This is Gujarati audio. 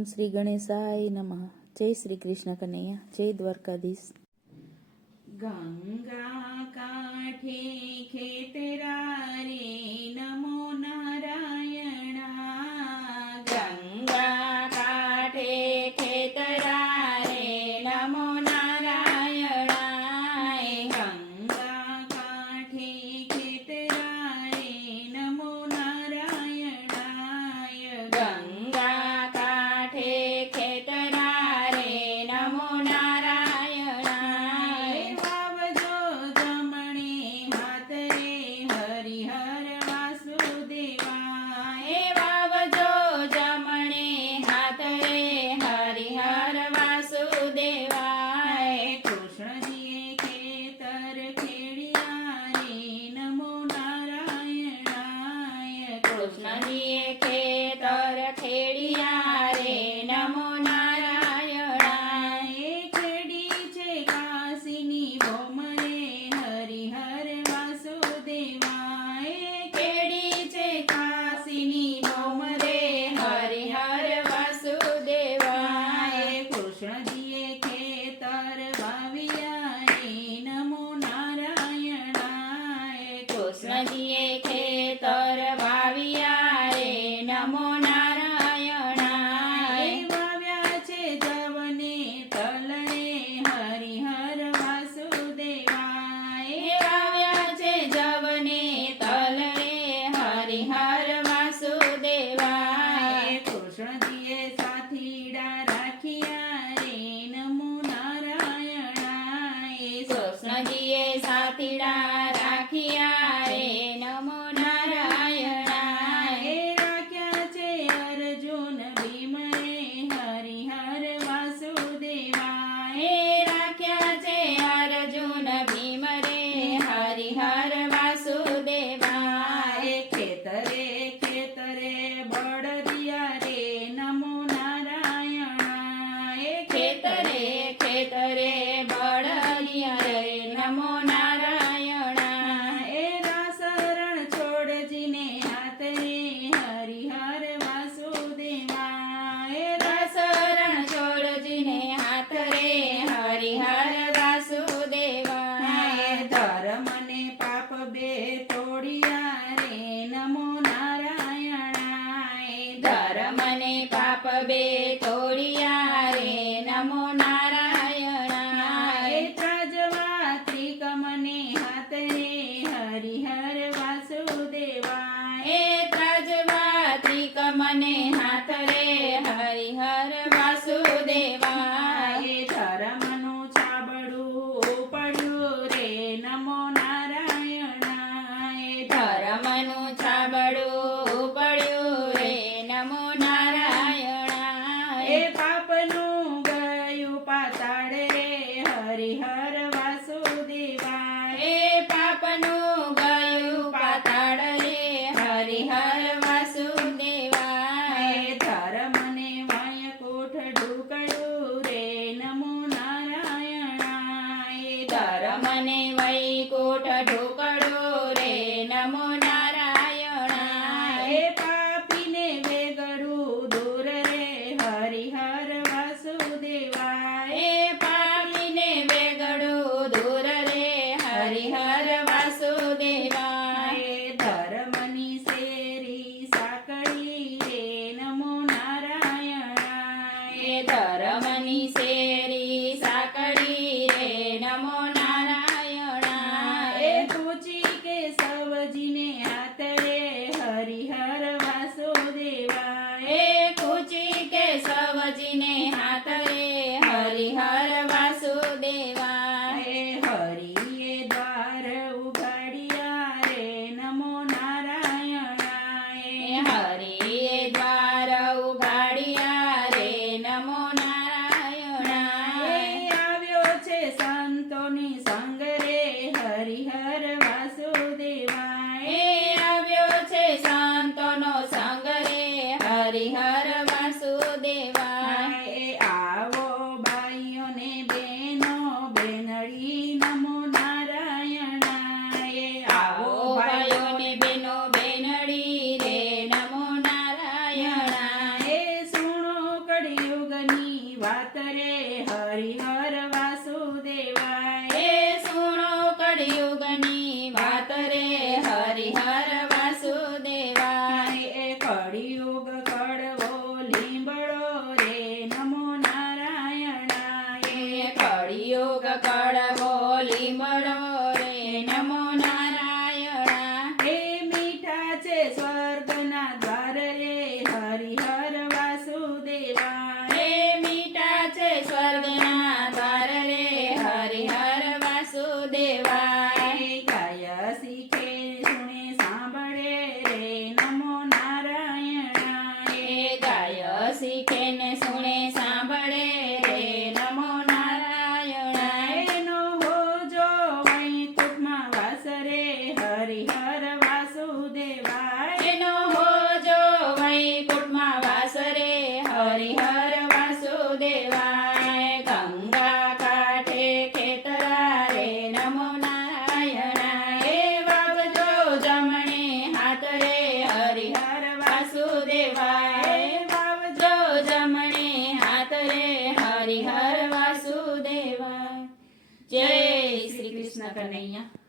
ઓમ શ્રી ગણેશાય નમઃ. જય શ્રી કૃષ્ણ કનૈયા, જય દ્વારકાધીશ. ગંગા કાંઠે ખેતરા રે નમો નારાયણા. ગંગા કાંઠે ખેતરા રે નમો નારાયણા. ગંગા કાંઠે ખેતરા રે નમો નારાયણા. ગંગા કાંઠે ખેતરા રે નમો નારાયણા. વાવજો જમણે હાથ રે હરિહર વાસુદેવા. વાવજો જમણે હાથ રે હરિહર વાસુદેવા. કૃષ્ણજીએ ખેતર ખેડિયા રે નમો નારાયણાય. કૃષ્ણજીએ ખેતર ખેડિયા રે નમો નારાયણા. ખેડી છે કાશીની ભૌમ રે હરિહર વાસુદેવા. ખેડી છે કાશીની ભૌમ રે હરિહર વાસુદેવા. કૃષ્ણજીએ ખેતર વાવ્યા રે નમો નારાયણાય. કૃષ્ણજીએ ખેતર વાવ્યા રે નમો નારાયણા. વાવ્યા છે જવને તલ રે હરિહર વાસુદેવા. વાવ્યા છે જવને તલ રે હરિહર વાસુદેવા. કૃષ્ણજીએ સાથીડા રાખ્યા રે નમો નારાયણાય. કૃષ્ણજીએ સાથીડા રાખ્યા રે નમો નારાયણા. રાખ્યા છે અર્જુન ભીમ રે હરિહર વાસુદેવા. રાખ્યા છે અર્જુન ભીમ રે હરિહર વાસુદેવા. ખેતરે ખેતરે બળદિયા રે નમો નારાયણાય. ખેતરે ખેતરે બળદિયા રે નમો નારાયણા. રાસરણ છોડજીને હાથ રે હરિહર વાસુદેવા. રસરણ છોડજીને હાથ રે હરિહર વાસુદેવા. ધર્મને પાપ બે તોડિયા રે નમો નારાયણાય. ધર્મને પાપ બે તોડિયા રે નમો નારાયણા. ત્રાજવા ત્રિકમને હાથ રે હરિહર વાસુદેવા. ત્રાજવા ત્રિકમને હાથ રે હરિહર વાસુદેવા. ધર્મનું છાબડું પડ્યું રે નમો નારાયણાય. ધર્મનું છાબડું પડ્યું રે નમો નારાયણા. પાપનું ગયું પાતાળ રે હરિહર વાસુદેવા. પાપનું ગયું પાતાળ રે હરિહર વાસુદેવા. ધર્મને વાયકોઠ ઢુકડું રે નમો નારાયણાય. ધર્મને વૈકુંઠ ઢોકળો રે નમો નારાયણા. પાપીને વેગડું દૂર રે હરિહર વાસુદેવા. પામીને વેગડું દૂર રે હરિહર વાસુદેવા. ધર્મની શેરી સાંકળી રે નમો નારાયણાય. ધર્મની શેરી સાંકળી રે નમો નારાયણા. પૂછી કે સવજીને હાથ રે હરિહર વાસુદેવા. કૂચી કે સવજીને હાથ રે હરિહર વાસુદેવા. હરિએ દ્વાર ઉગાડ્યા રે નમો નારાયણાય. હરિએ દ્વાર ઉઘાડ્યા રે નમો નારાયણા. આવ્યો છે સંતોની સંગ રે હરિહર વાસુદેવા. આવ્યો છે સંતોનો સંગ રે હરિહર વાસુદેવા. આવો ભાઈઓને બેનો બેનડી નમો વાસુદેવાય ગાય શીખે સુણે સાંભળે રે નમો નારાયણાય ગાય શીખે ને સુણે સાંભળે રે નમો નારાયણાય એનો હોજો વૈકુંઠમાં વાસ રે હરિહર વાસુદેવાય એનો હોજો વૈકુંઠમાં વાસ રે હરિહર વાસુદેવાય ગંગા કાંઠે ખેતરા રે નમો નારાયણાય વાગજો જમણે હાથ રે હરિહર વાસુદેવાય વાવજો જમણે હાથ રે હરિહર વાસુદેવાય જય શ્રી કૃષ્ણ કનૈયા